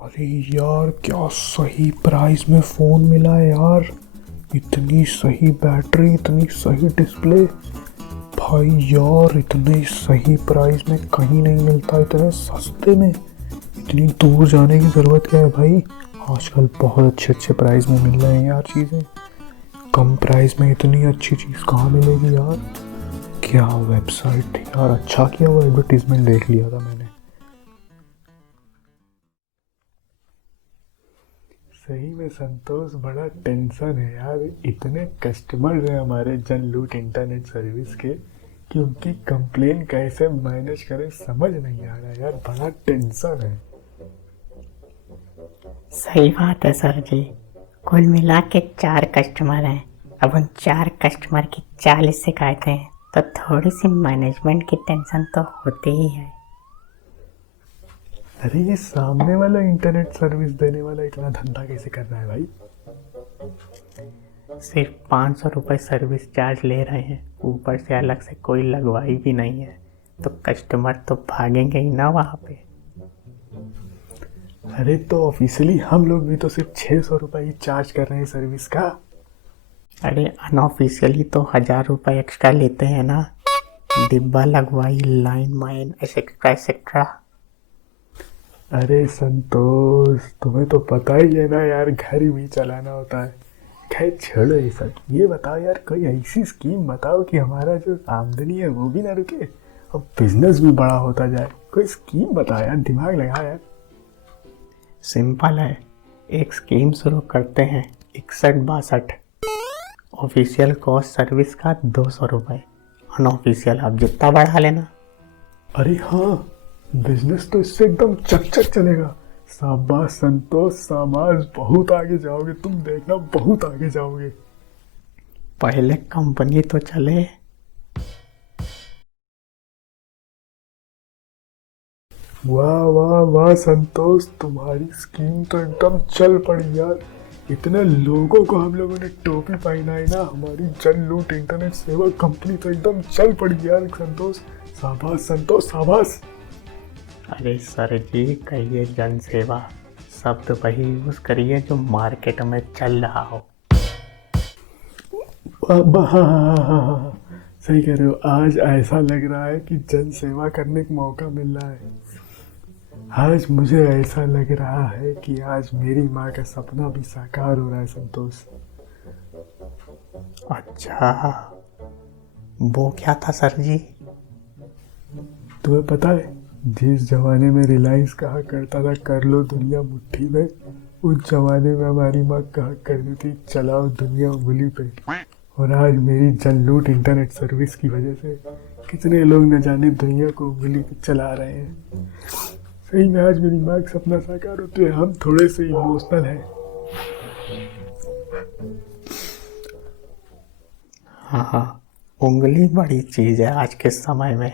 अरे यार, क्या सही प्राइस में फ़ोन मिला है यार। इतनी सही बैटरी, इतनी सही डिस्प्ले। भाई यार, इतने सही प्राइस में कहीं नहीं मिलता, इतने सस्ते में। इतनी दूर जाने की ज़रूरत क्या है भाई। आजकल बहुत अच्छे अच्छे प्राइस में मिल रहे हैं यार चीज़ें। कम प्राइस में इतनी अच्छी चीज़ कहाँ मिलेगी यार। क्या वेबसाइट थी यार, अच्छा किया वो एडवर्टीजमेंट देख लिया था मैंने। सही में संतोष, बड़ा टेंशन है यार। इतने कस्टमर हैं हमारे जन लूट इंटरनेट सर्विस के कि उनकी कंप्लेन कैसे मैनेज करें समझ नहीं आ रहा यार, बड़ा टेंशन है। सही बात है सर जी। कुल मिला के 4 कस्टमर हैं। अब उन 4 कस्टमर की 40 शिकायतें हैं तो थोड़ी सी मैनेजमेंट की टेंशन तो होती ही है। अरे ये सामने वाला इंटरनेट सर्विस देने वाला इतना धंधा कैसे कर रहा है भाई। सिर्फ 500 रुपये सर्विस चार्ज ले रहे हैं, ऊपर से अलग से कोई लगवाई भी नहीं है, तो कस्टमर तो भागेंगे ही ना वहाँ पे। अरे तो ऑफिशियली हम लोग भी तो सिर्फ 600 रुपये ही चार्ज कर रहे हैं सर्विस का। अरे अनऑफिशियली तो 1000 रुपये एक्स्ट्रा लेते हैं ना, डिब्बा लगवाई, लाइन माइन एक्सेट्रा एक्सेट्रा। अरे संतोष, तुम्हें तो पता ही है ना यार, घर भी चलाना होता है। खैर छोड़ो ये सब, ये बताओ यार, कोई ऐसी स्कीम बताओ कि हमारा जो आमदनी है वो भी ना रुके और बिजनेस भी बड़ा होता जाए। कोई स्कीम बताओ यार, दिमाग लगा यार। सिंपल है, एक स्कीम शुरू करते हैं। 6162 ऑफिशियल कॉस्ट सर्विस का 200 रुपये, अनऑफिशियल आप जितना बढ़ा लेना। अरे हाँ, बिजनेस तो इससे एकदम चक चलेगा। शाबाश संतोष, शाबाश, बहुत आगे जाओगे तुम, देखना बहुत आगे जाओगे। पहले कंपनी तो चले। वाह वाह वाह संतोष, तुम्हारी स्कीम तो एकदम चल पड़ी यार। इतने लोगों को हम लोगों ने टोपी पहनाई ना, हमारी जन लूट इंटरनेट सेवा कंपनी तो एकदम चल पड़ी यार संतोष। शाबाश संतोष, शाबाश। अरे सर जी, कहिए जन सेवा, शब्द वही यूज़ करिए जो मार्केट में चल रहा हो। हाँ हाँ हाँ हाँ हाँ, सही कह रहे हो। आज ऐसा लग रहा है कि जन सेवा करने का मौका मिल रहा है। आज मुझे ऐसा लग रहा है कि आज मेरी माँ का सपना भी साकार हो रहा है संतोष। अच्छा, वो क्या था सर जी? तुम्हें पता है, जिस जमाने में रिलायंस कहा करता था कर लो दुनिया मुट्ठी में, उस जमाने में हमारी माँ कहा करती थी चलाओ दुनिया उंगली पे। और आज मेरी जन लूट इंटरनेट सर्विस की वजह से कितने लोग न जाने दुनिया को उंगली पे चला रहे हैं। सही में आज मेरी माँ का सपना साकार होते हैं। हम थोड़े से इमोशनल हैं। हाँ हाँ, उंगली बड़ी चीज़ है आज के समय में।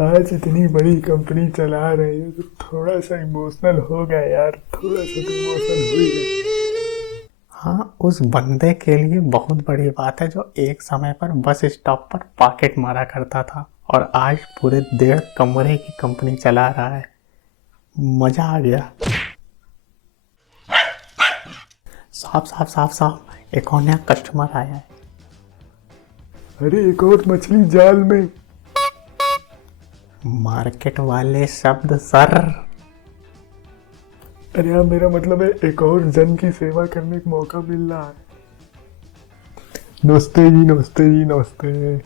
आज इतनी बड़ी कंपनी चला रहे हैं तो थोड़ा सा इमोशनल हो गया यार, थोड़ा सा तो इमोशनल हो ही गया। हाँ, उस बंदे के लिए बहुत बड़ी बात है जो एक समय पर बस स्टॉप पर पॉकेट मारा करता था और आज पूरे 1.5 कमरे की कंपनी चला रहा है। मजा आ गया। साफ साफ साफ साफ, एक और नया कस्टमर आया है। अरे एक और मछली जाल में। मार्केट वाले शब्द सर। अरे हाँ, मेरा मतलब है एक और जन की सेवा करने का मौका मिल रहा है। नमस्ते जी, नमस्ते जी, नमस्ते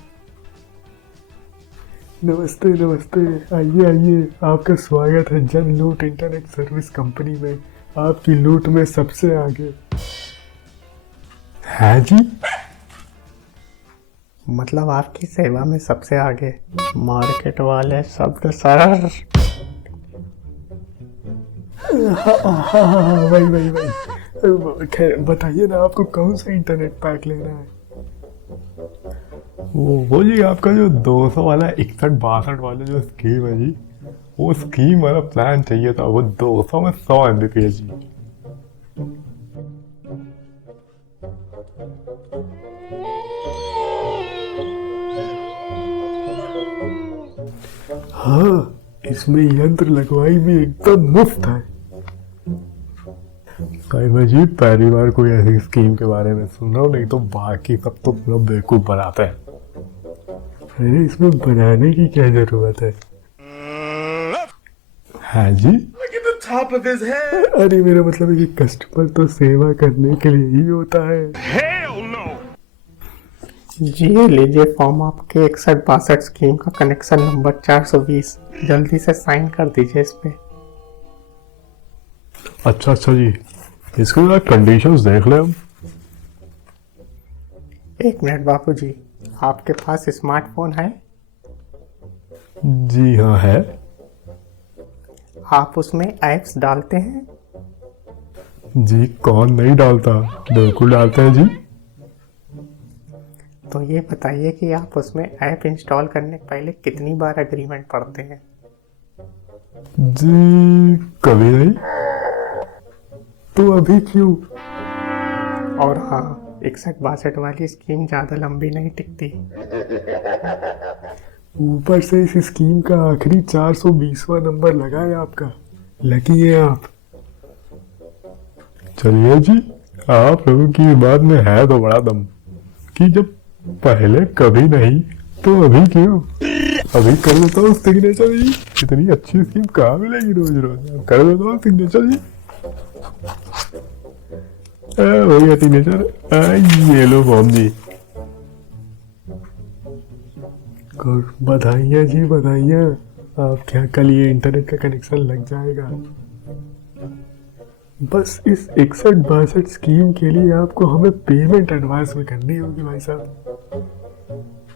नमस्ते नमस्ते। आइए आइए, आपका स्वागत है जन लूट इंटरनेट सर्विस कंपनी में। आपकी लूट में सबसे आगे। है जी। मतलब आपकी सेवा में सबसे आगे मार्केट वाले शब्द सर। हाँ हाँ हाँ हाँ, वही वही वही। खैर बताइए ना, आपको कौन सा इंटरनेट पैक लेना है। वो जी आपका जो 200 वाला 6162 वाला जो स्कीम है जी, वो स्कीम वाला प्लान चाहिए था। वो 200 में 100 MBPS जी। हाँ, इसमें यंत्र लगवाई भी एकदम मुफ्त है। साहिबा जी पहली बार कोई ऐसी स्कीम के बारे में सुन रहा हूँ, नहीं तो बाकी सब तो पूरा बेवकूफ बनाते हैं। अरे इसमें बनाने की क्या जरूरत है? हाँ जी, अरे मेरा मतलब है कि कस्टमर तो सेवा करने के लिए ही होता है। जी ये लीजिए फॉर्म, आपके 6162 स्कीम का कनेक्शन नंबर 420। जल्दी से साइन कर दीजिए इस पे। अच्छा जी, इसके बाद कंडीशंस देख ले हम। एक मिनट बापूजी, आपके पास स्मार्टफोन है? जी हाँ है। आप उसमें ऐप्स डालते हैं? जी कौन नहीं डालता, बिल्कुल डालते हैं जी। तो ये बताइए कि आप उसमें ऐप इंस्टॉल करने के पहले कितनी बार एग्रीमेंट पढ़ते हैं? जी कभी नहीं। तो अभी क्यों? और हाँ, 6162 वाली स्कीम ज़्यादा लंबी नहीं टिकती। ऊपर से इस स्कीम का आखिरी 420वां नंबर लगा है आपका। लकी है आप। चलिए जी, आप लोगों की बात में है तो बड़ा दम कि जब पहले कभी नहीं तो अभी क्यों। अभी कर देता हूँ सिग्नेचर जी। इतनी अच्छी स्कीम कहाँ मिलेगी रोज रोज। कर देता हूँ सिग्नेचर जी। हो गया सिग्नेचर। ये लो फॉर्म जी। बधाइयाँ जी बधाइयाँ, आपके यहाँ कल ये इंटरनेट का कनेक्शन लग जाएगा। बस इस 6162 स्कीम के लिए आपको हमें पेमेंट एडवांस में करनी होगी भाई साहब।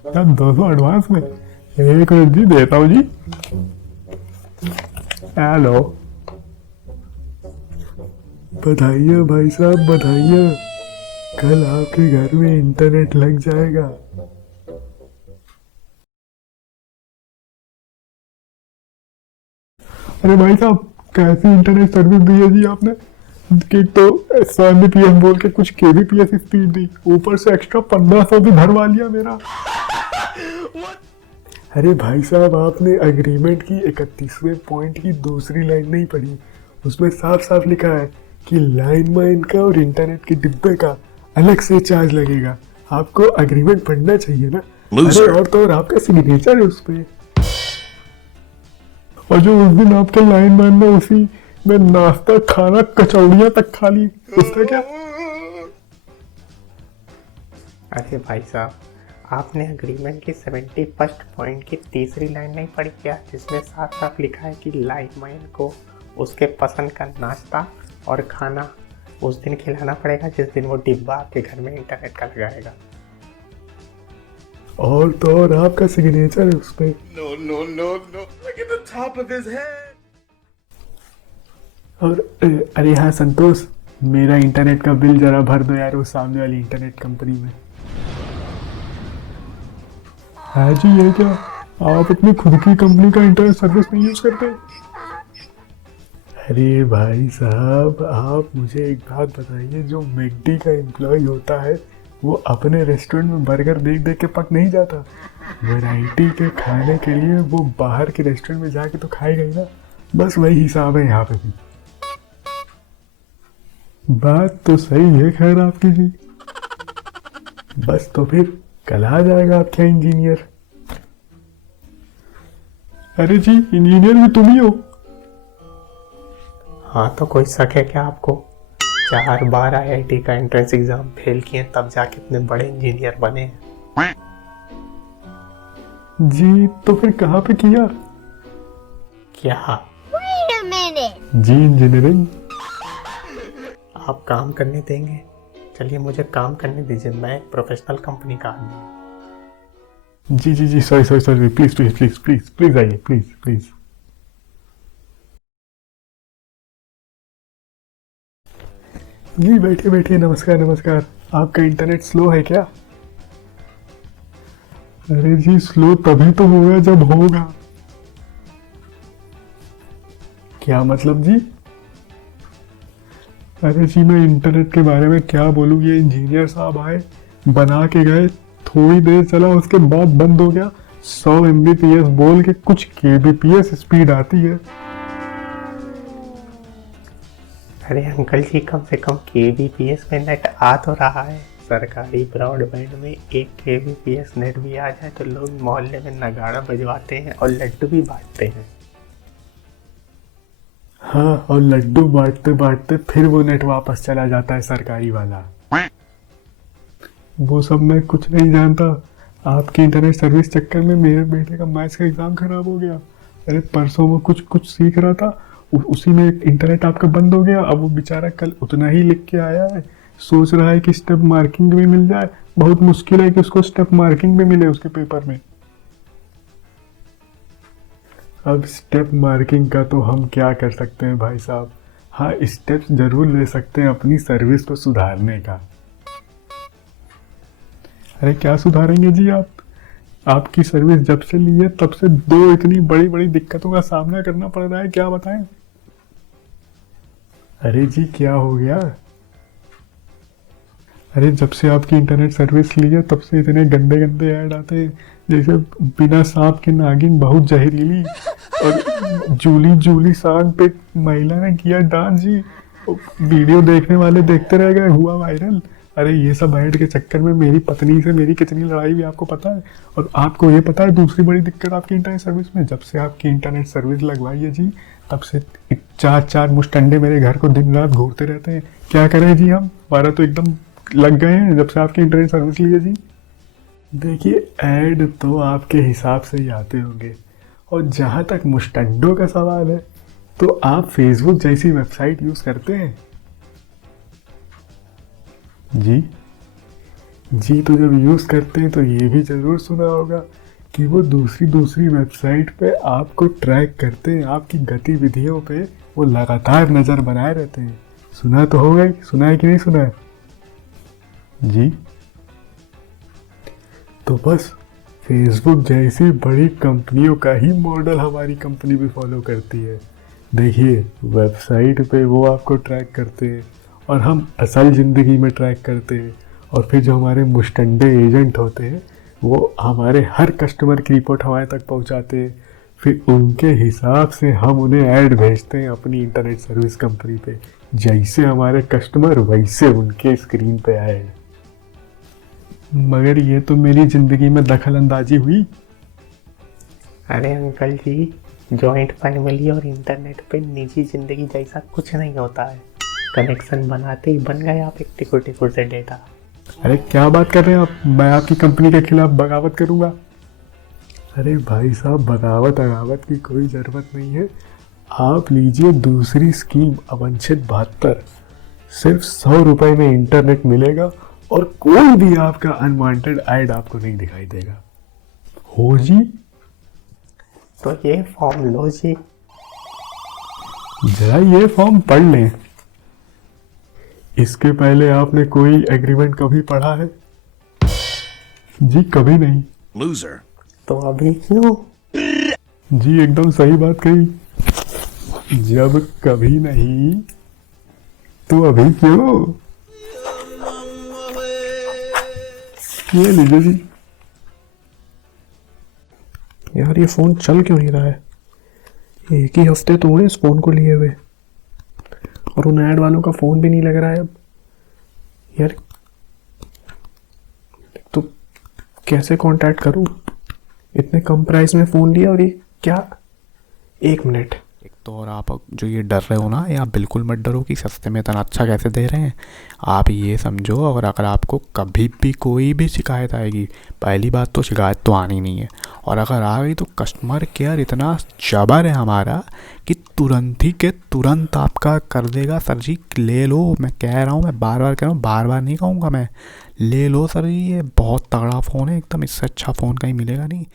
क्या 200 एडवांस में? एक मिनट जी देता हूँ जी। हेलो, बधाइयाँ भाई साहब बधाइयाँ, कल आपके घर में इंटरनेट लग जाएगा। अरे भाई साहब कैसी इंटरनेट सर्विस दी है जी आपने कि तो 100 Mbps बोल के कुछ kbps स्पीड दी, ऊपर से एक्स्ट्रा 1500 भी भरवा लिया मेरा। अरे भाई साहब आपने एग्रीमेंट की 31वें पॉइंट की दूसरी लाइन नहीं पढ़ी। उसमें साफ साफ लिखा है कि लाइन माइन का और इंटरनेट के डिब्बे का अलग से चार्ज लगेगा। आपको एग्रीमेंट पढ़ना चाहिए ना। अरे और तो और आपका सिग्नेचर है उस पे। और जो उस दिन आपके लाइन मैन ने उसी में नाश्ता खाना कचौड़ियां तक खा ली, उसका क्या? अरे भाई साहब, आपने एग्रीमेंट की 71st पॉइंट की तीसरी लाइन नहीं पढ़ी क्या, जिसमें साफ साफ लिखा है कि लाइन मैन को उसके पसंद का नाश्ता और खाना उस दिन खिलाना पड़ेगा जिस दिन वो डिब्बा आपके घर में इंटरनेट का लगाएगा। और तो और आपका सिग्नेचर है उस पे। No. Look at the top of his head. और अरे हाँ संतोष, मेरा इंटरनेट का बिल जरा भर दो यार उस सामने वाली इंटरनेट कंपनी में। हाँ जी, ये क्या आप अपनी खुद की कंपनी का इंटरनेट सर्विस नहीं यूज करते? अरे भाई साहब आप मुझे एक बात बताइए, जो मैकडी का एम्प्लॉय होता है वो अपने रेस्टोरेंट में बर्गर देख देख के पक नहीं जाता। वैरायटी के खाने के लिए वो बाहर के रेस्टोरेंट में जाके तो खाएगा ही ना। बस वही हिसाब है यहाँ पे भी। बात तो सही है खैर आपकी जी। बस तो फिर कल आ जाएगा आपका इंजीनियर। अरे जी इंजीनियर भी तुम ही हो? हाँ तो कोई शक है क्या आपको? 4 बार IIT का एंट्रेंस एग्जाम फेल किए तब जाके इतने बड़े इंजीनियर बने हैं। जी तो फिर कहाँ पे किया? क्या? Wait a minute. जी इंजीनियरिंग। आप काम करने देंगे? चलिए मुझे काम करने दीजिए, मैं एक प्रोफेशनल कंपनी का आदमी हूँ। जी सॉरी प्लीज आइए प्लीज। जी बैठिए नमस्कार। आपका इंटरनेट स्लो है क्या? अरे जी स्लो तभी तो होगा जब होगा। क्या मतलब जी? अरे जी मैं इंटरनेट के बारे में क्या बोलूँ, ये इंजीनियर साहब आए बना के गए, थोड़ी देर चला उसके बाद बंद हो गया, 100 Mbps बोल के कुछ kbps स्पीड आती है। अरे अंकल जी, कम से कम kbps में नेट आ तो रहा है। सरकारी ब्रॉडबैंड में 1 kbps नेट भी आ जाए तो लोग मोहल्ले में नगाड़ा बजवाते हैं और लड्डू भी बांटते हैं। हाँ, और लड्डू बांटते बांटते फिर वो नेट वापस चला जाता है सरकारी वाला। वो सब मैं कुछ नहीं जानता। आपकी इंटरनेट सर्विस चक्कर में मेरे बेटे का मैथ्स का एग्जाम खराब हो गया। अरे परसों वो कुछ सीख रहा था, उसी में इंटरनेट आपका बंद हो गया। अब वो बेचारा कल उतना ही लिख के आया है, सोच रहा है कि स्टेप मार्किंग भी मिल जाए। बहुत मुश्किल है कि उसको स्टेप मार्किंग भी मिले उसके पेपर में। अब स्टेप मार्किंग का तो हम क्या कर सकते हैं भाई साहब। हाँ, स्टेप्स जरूर ले सकते हैं अपनी सर्विस को सुधारने का। अरे क्या सुधारेंगे जी आप? आपकी सर्विस जब से ली है तब से 2 इतनी बड़ी बड़ी दिक्कतों का सामना करना पड़ रहा है, क्या बताएं। अरे जी क्या हो गया? अरे जब से आपकी इंटरनेट सर्विस ली है तब से इतने गंदे गंदे ऐड आते हैं, जैसे बिना सांप के नागिन बहुत जहरीली, और जूली जूली सांग पे महिला ने किया डांस जी, वीडियो देखने वाले देखते रह गए, हुआ वायरल। अरे ये सब ऐड के चक्कर में मेरी पत्नी से मेरी कितनी लड़ाई हुई आपको पता है। और आपको ये पता है दूसरी बड़ी दिक्कत आपकी इंटरनेट सर्विस में, जब से आपकी इंटरनेट सर्विस लगवाई है जी तब से 4 मुस्टंडे मेरे घर को दिन रात घूरते रहते हैं। क्या करें जी हम, हमारा तो एकदम लग गए हैं जब से आपकी इंटरनेट सर्विस ली है जी। देखिए ऐड तो आपके हिसाब से ही आते होंगे, और जहाँ तक मुस्टंडों का सवाल है तो आप फेसबुक जैसी वेबसाइट यूज़ करते हैं जी? जी तो जब यूज़ करते हैं तो ये भी ज़रूर सुना होगा कि वो दूसरी वेबसाइट पे आपको ट्रैक करते हैं, आपकी गतिविधियों पे वो लगातार नज़र बनाए रहते हैं। सुना तो होगा ही, सुना है कि नहीं सुना है जी? तो बस फेसबुक जैसी बड़ी कंपनियों का ही मॉडल हमारी कंपनी भी फॉलो करती है। देखिए वेबसाइट पे वो आपको ट्रैक करते हैं और हम असल ज़िंदगी में ट्रैक करते हैं, और फिर जो हमारे मुस्टंडे एजेंट होते हैं वो हमारे हर कस्टमर की रिपोर्ट हमारे तक पहुंचाते हैं। फिर उनके हिसाब से हम उन्हें ऐड भेजते हैं अपनी इंटरनेट सर्विस कंपनी पे, जैसे हमारे कस्टमर वैसे उनके स्क्रीन पे ऐड। मगर ये तो मेरी ज़िंदगी में दखल अंदाजी हुई। अरे अंकल जी, जॉइंट फैमिली और इंटरनेट पे निजी जिंदगी जैसा कुछ नहीं होता है। कनेक्शन बनाते ही बन गए आप एक टिकुर से डेटा। अरे क्या बात कर रहे हैं आप? मैं आपकी कंपनी के खिलाफ बगावत करूंगा? अरे भाई साहब, बगावत अगावत की कोई ज़रूरत नहीं है। आप लीजिए दूसरी स्कीम अवंछित 72। सिर्फ 100 रुपये में इंटरनेट मिलेगा और कोई भी आपका अनवांटेड ऐड आपको नहीं दिखाई देगा। हो जी? तो ये फॉर्म लो जी। जरा ये फॉर्म पढ़ लें। इसके पहले आपने कोई एग्रीमेंट कभी पढ़ा है जी? कभी नहीं। Loser. तो अभी क्यों? जी एकदम सही बात कही। जब कभी नहीं तो अभी क्यों? ये लीजिए जी। यार ये फ़ोन चल क्यों नहीं रहा है? एक ही हफ्ते तो हुए इस फ़ोन को लिए हुए, और उन ऐड वालों का फ़ोन भी नहीं लग रहा है अब। यार तो कैसे कांटेक्ट करूं? इतने कम प्राइस में फ़ोन लिया और ये क्या? 1 मिनट। एक तो और आप जो ये डर रहे हो ना, ये आप बिल्कुल मत डरो कि सस्ते में इतना अच्छा कैसे दे रहे हैं। आप ये समझो, और अगर आपको कभी भी कोई भी शिकायत आएगी, पहली बात तो शिकायत तो आनी नहीं है, और अगर आ गई तो कस्टमर केयर इतना जबर है हमारा कि तुरंत ही के तुरंत आपका कर देगा। सर जी ले लो, मैं कह रहा हूँ, मैं बार बार कह रहा हूँ, बार बार नहीं कहूँगा मैं, ले लो सर जी, ये बहुत तगड़ा फ़ोन है एकदम, इससे अच्छा फ़ोन कहीं मिलेगा नहीं।